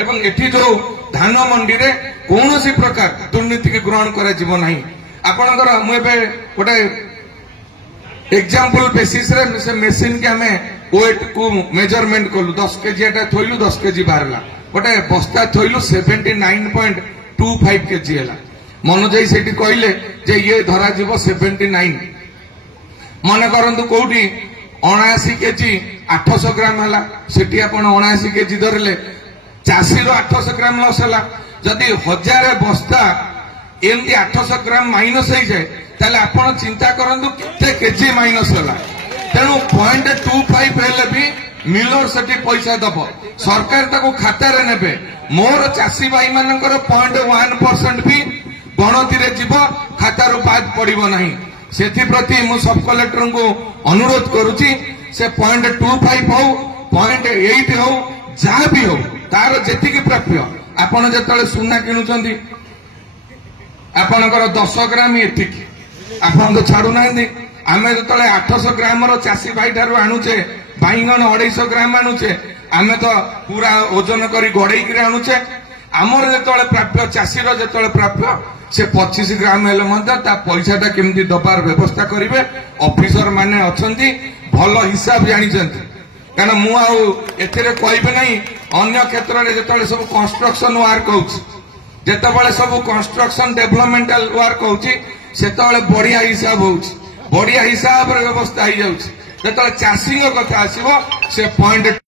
एवं एठी जो धान मंडी रे कौन प्रकार दुर्नीति की ग्रहण करा जीव नहीं आपणकर मुझे गोटे एग्जांपल बेसिस रे से मशीन के हमें वेट को मेजरमेंट कलु 10 केजी एटा थोइलु 10 केजी बाहरला गोटे बस्ता थोइलु 79.25 केजी हैला मन जाई सेठी कहले जे ये धरा जीव 79 मन करंतु कोठी 79 केजी 800 ग्राम हैला सेठी आपण 79 केजी धरले चासी रो 800 ग्राम लॉस हैला जदि 1000 बस्ता एमती 800 ग्राम माइनस हो जाए ताले आपण चिंता करंतु केते केजी माइनस होला तेणु 0.25 हेले भी मिलर सेठी पैसा दब सरकार ताको खाता रे नेबे मोर चासी भाई मानकर 0.1% भी गणति रे जीव खाता रो बाद पड़िबो नाही सेथि प्रति मु सब कलेक्टर को अनुरोध करूची से 0.25 हो 0.8 हो जहा भी हो तार जेति की प्राप्य आपण जेतले सुना किनुचंदी आपणकर 10 ग्राम एतिक आपन तो छाड़ू ना आमे जो 800 ग्राम चासी भाई ठार आणुचे बैगन 250 ग्राम आणुचे आमे तो पूरा ओजन करी गड़े आणुचे आमर जो प्राप्य चाषी जो प्राप्य से 25 ग्राम हेले पैसाटा केमती दबार व्यवस्था करेंगे ऑफिसर माने अच्छी भल हिसाब जानी कारण मुझे कहबे नहीं अन्य क्षेत्र में जो सब कंस्ट्रक्शन वर्क होते सब कंस्ट्रक्शन डेवलपमेंटल वर्क होते बढ़िया हिसाब बढ़िया हिसाब व्यवस्था हो जाए चाषी कथा आसो से 0.2